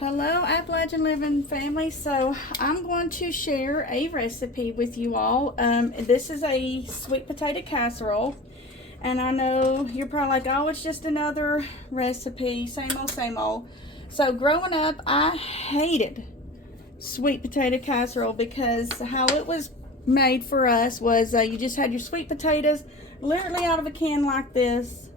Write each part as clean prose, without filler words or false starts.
Hello, Appalachian Living family. So I'm going to share a recipe with you all. This is a sweet potato casserole, and I know you're probably like, oh, it's just another recipe, same old, same old. So growing up, I hated sweet potato casserole because how it was made for us was you just had your sweet potatoes literally out of a can like this,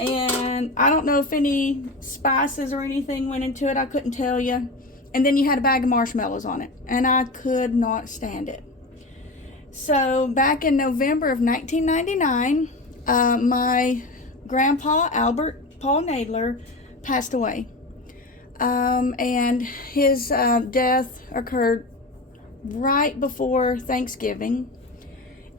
and I don't know if any spices or anything went into it. I couldn't tell you. And then you had a bag of marshmallows on it, and I could not stand it. So back in November of 1999, my grandpa Albert Paul Nadler passed away, and his death occurred right before Thanksgiving.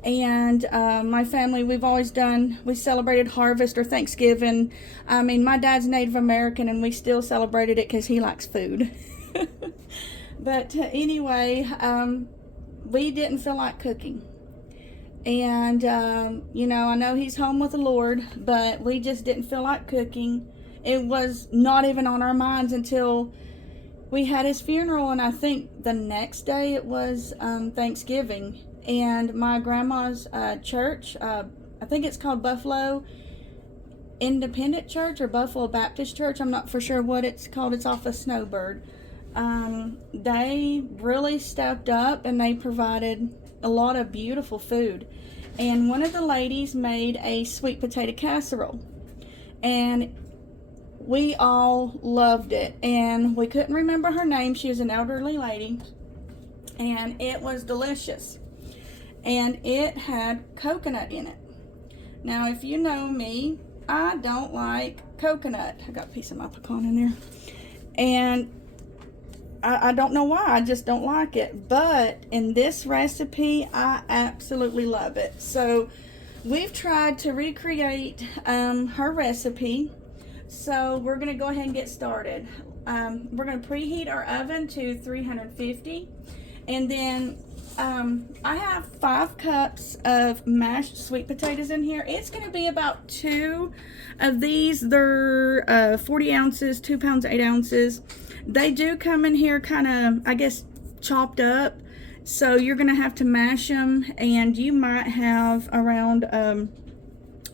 And my family, we celebrated harvest or Thanksgiving. I mean, my dad's Native American, and we still celebrated it because he likes food. But anyway, we didn't feel like cooking. And, I know he's home with the Lord, but we just didn't feel like cooking. It was not even on our minds until we had his funeral, and I think the next day it was Thanksgiving. And my grandma's church, I think it's called Buffalo Independent Church or Buffalo Baptist Church. I'm not for sure what it's called. It's off of Snowbird. They really stepped up, and they provided a lot of beautiful food. And one of the ladies made a sweet potato casserole, and we all loved it. And we couldn't remember her name. She was an elderly lady, and it was delicious. And it had coconut in it. Now, if you know me, I don't like coconut. I got a piece of my pecan in there. And I don't know why. I just don't like it. But in this recipe, I absolutely love it. So we've tried to recreate her recipe. So we're going to go ahead and get started. We're going to preheat our oven to 350. And then I have 5 cups of mashed sweet potatoes in here. It's going to be about 2 of these. They're 40 ounces, 2 pounds, 8 ounces. They do come in here kind of, I guess, chopped up. So you're going to have to mash them, and you might have around,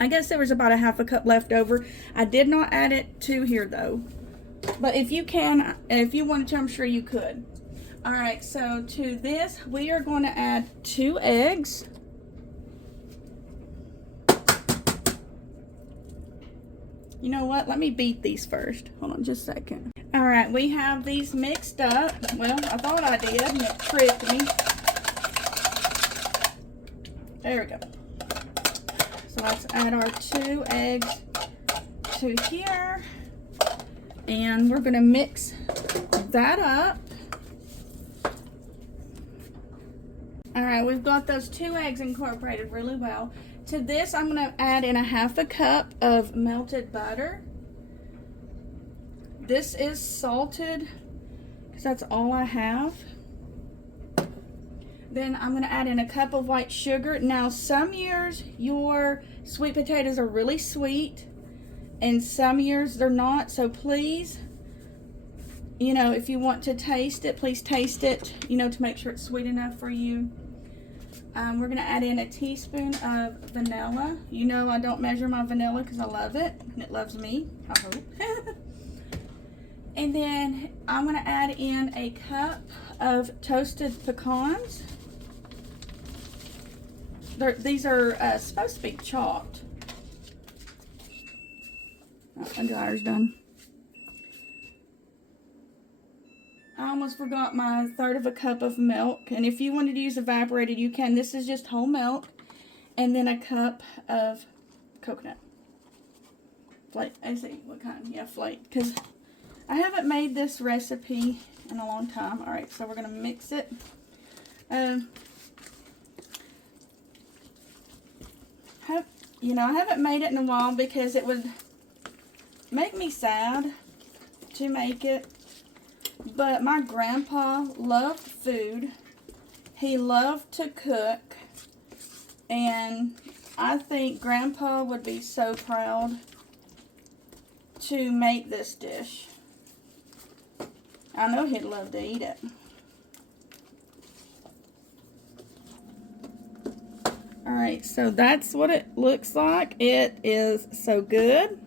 I guess there was about a half a cup left over. I did not add it to here though. But if you wanted to, I'm sure you could. Alright, so to this, we are going to add 2 eggs. You know what? Let me beat these first. Hold on just a second. Alright, we have these mixed up. Well, I thought I did, and it tricked me. There we go. So let's add our 2 eggs to here. And we're going to mix that up. Alright, we've got those 2 eggs incorporated really well. To this, I'm going to add in a half a cup of melted butter. This is salted because that's all I have. Then I'm going to add in a cup of white sugar. Now, some years your sweet potatoes are really sweet, and some years they're not. So please, if you want to taste it, please taste it, to make sure it's sweet enough for you. We're going to add in a teaspoon of vanilla. I don't measure my vanilla because I love it, and it loves me, I hope. And then I'm going to add in a cup of toasted pecans. These are supposed to be chopped. Oh, my dryer's done. I almost forgot my 1/3 of a cup of milk. And if you wanted to use evaporated, you can. This is just whole milk. And then a cup of coconut. Flake. I see what kind. Yeah, flake. Because I haven't made this recipe in a long time. Alright, so we're going to mix it. I haven't made it in a while because it would make me sad to make it. But my grandpa loved food. He loved to cook. And I think Grandpa would be so proud to make this dish. I know he'd love to eat it. Alright, so that's what it looks like. It is so good.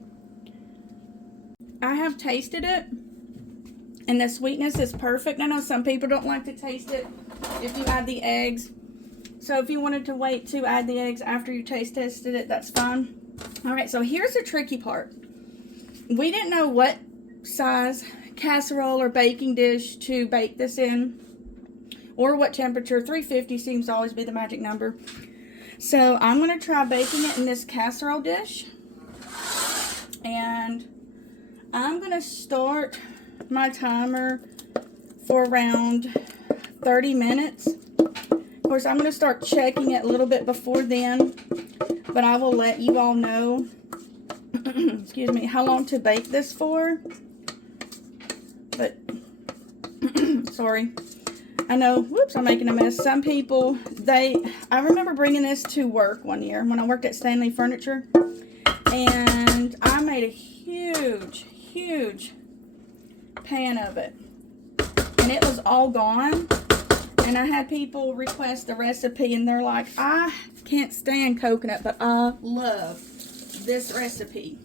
I have tasted it, and the sweetness is perfect. I know some people don't like to taste it if you add the eggs. So if you wanted to wait to add the eggs after you taste tested it, that's fine. Alright, so here's the tricky part. We didn't know what size casserole or baking dish to bake this in, or what temperature. 350 seems to always be the magic number. So I'm going to try baking it in this casserole dish. And I'm going to start my timer for around 30 minutes. Of course, I'm going to start checking it a little bit before then, but I will let you all know, excuse me, how long to bake this for. But, sorry. I know, whoops, I'm making a mess. Some people, I remember bringing this to work one year when I worked at Stanley Furniture, and I made a huge, huge pan of it, and it was all gone. And I had people request the recipe, and they're like, I can't stand coconut, but I love this recipe.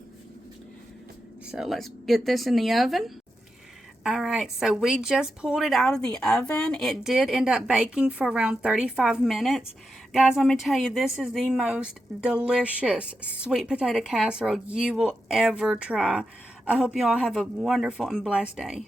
So let's get this in the oven. Alright, so we just pulled it out of the oven. It did end up baking for around 35 minutes. Guys, let me tell you, this is the most delicious sweet potato casserole you will ever try. I hope you all have a wonderful and blessed day.